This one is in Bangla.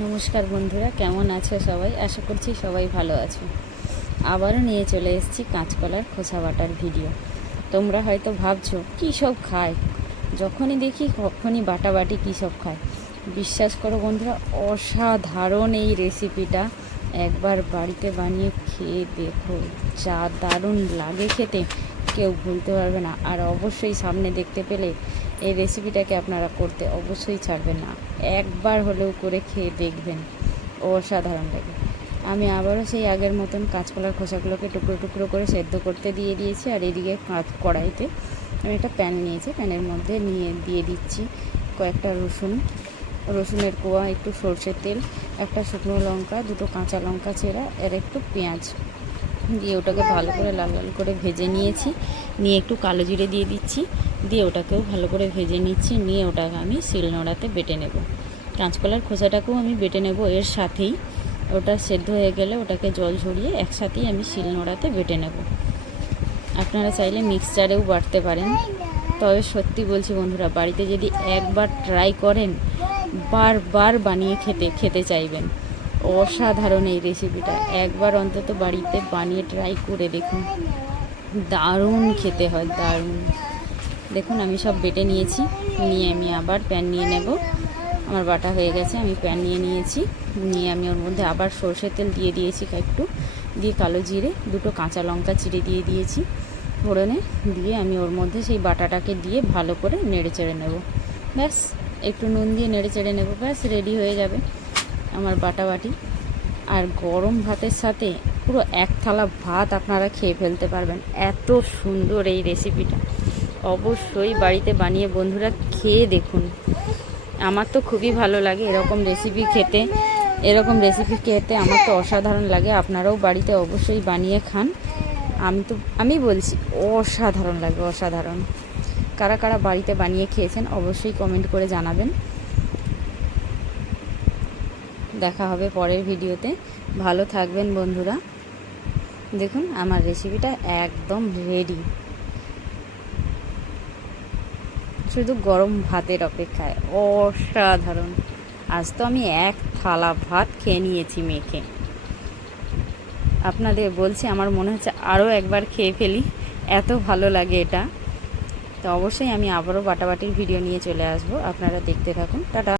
নমস্কার বন্ধুরা, কেমন আছো সবাই? আশা করছি সবাই ভালো আছো। আবারও নিয়ে চলে এসেছি কাঁচকলার খোসা বাটার ভিডিও। তোমরা হয়তো ভাবছো কী সব খায়, যখনই দেখি কখনই বাটাবাটি কী সব খায়। বিশ্বাস করো বন্ধুরা, অসাধারণ এই রেসিপিটা। একবার বাড়িতে বানিয়ে খেয়ে দেখো, যা দারুণ লাগে খেতে, কেউ ভুলতে পারবে না। আর অবশ্যই সামনে দেখতে পেলে এই রেসিপিটাকে আপনারা করতে অবশ্যই ছাড়বেন না, একবার হলেও করে খেয়ে দেখবেন, অসাধারণ লাগে। আমি আবারও সেই আগের মতন কাঁচকলার খোসাগুলোকে টুকরো টুকরো করে সেদ্ধ করতে দিয়ে দিয়েছি। আর এদিকে কড়াইতে আমি একটা প্যান নিয়েছি, প্যানের মধ্যে দিয়ে দিচ্ছি কয়েকটা রসুনের কোয়া, একটু সর্ষের তেল, একটা শুকনো লঙ্কা, দুটো কাঁচা লঙ্কা চেরা, আর একটু পেঁয়াজ দিয়ে ওটাকে ভালো করে লাল লাল করে ভেজে নিয়েছি। নিয়ে একটু কালো জিরে দিয়ে দিচ্ছি, দিয়ে ওটাকেও ভালো করে ভেজে নিচ্ছি। নিয়ে ওটাকে আমি শিলনোড়াতে বেটে নেব। কাঁচকলার খোসাটাকেও আমি বেটে নেব এর সাথেই। ওটা সেদ্ধ হয়ে গেলে ওটাকে জল ঝরিয়ে একসাথেই আমি শিলনোড়াতে বেটে নেব। আপনারা চাইলে মিক্সচারেও বাটতে পারেন। তবে সত্যি বলছি বন্ধুরা, বাড়িতে যদি একবার ট্রাই করেন, বারবার বানিয়ে খেতে চাইবেন। অসাধারণ এই রেসিপিটা, একবার অন্তত বাড়িতে বানিয়ে ট্রাই করে দেখুন, দারুণ খেতে হয়, দারুণ। দেখুন আমি সব বেটে নিয়েছি। নিয়ে আমি আবার প্যান নিয়ে নেব। আমার বাটা হয়ে গেছে, আমি প্যান নিয়ে নিয়েছি। নিয়ে আমি ওর মধ্যে আবার সর্ষের তেল দিয়ে দিয়েছি একটু, দিয়ে কালো জিরে, দুটো কাঁচা লঙ্কা চিড়ে দিয়ে দিয়েছি ফোড়নে। দিয়ে আমি ওর মধ্যে সেই বাটাটাকে দিয়ে ভালো করে নেড়ে চেড়ে নেব। ব্যাস, একটু নুন দিয়ে নেড়ে চেড়ে নেব, ব্যাস রেডি হয়ে যাবে আমার বাটাবাটি। আর গরম ভাতের সাথে পুরো এক থালা ভাত আপনারা খেয়ে ফেলতে পারবেন, এত সুন্দর এই রেসিপিটা। অবশ্যই বাড়িতে বানিয়ে বন্ধুরা খেয়ে দেখুন। আমার তো খুবই ভালো লাগে এরকম রেসিপি খেতে, আমার তো অসাধারণ লাগে। আপনারাও বাড়িতে অবশ্যই বানিয়ে খান। আমি বলছি অসাধারণ লাগে, অসাধারণ। কারা কারা বাড়িতে বানিয়ে খেয়েছেন অবশ্যই কমেন্ট করে জানাবেন। দেখা হবে পরের ভিডিওতে। ভালো থাকবেন বন্ধুরা। দেখুন আমার রেসিপিটা একদম রেডি, শুধু গরম ভাতের অপেক্ষায়। অসাধারণ। আজ তো আমি এক থালা ভাত খেয়ে নিয়েছি মেখে। আপনাদের বলছি, আমার মনে হচ্ছে আরও একবার খেয়ে ফেলি, এত ভালো লাগে এটা। তো অবশ্যই আমি আবারও বাটাবাটির ভিডিও নিয়ে চলে আসবো, আপনারা দেখতে থাকুন। টাটা।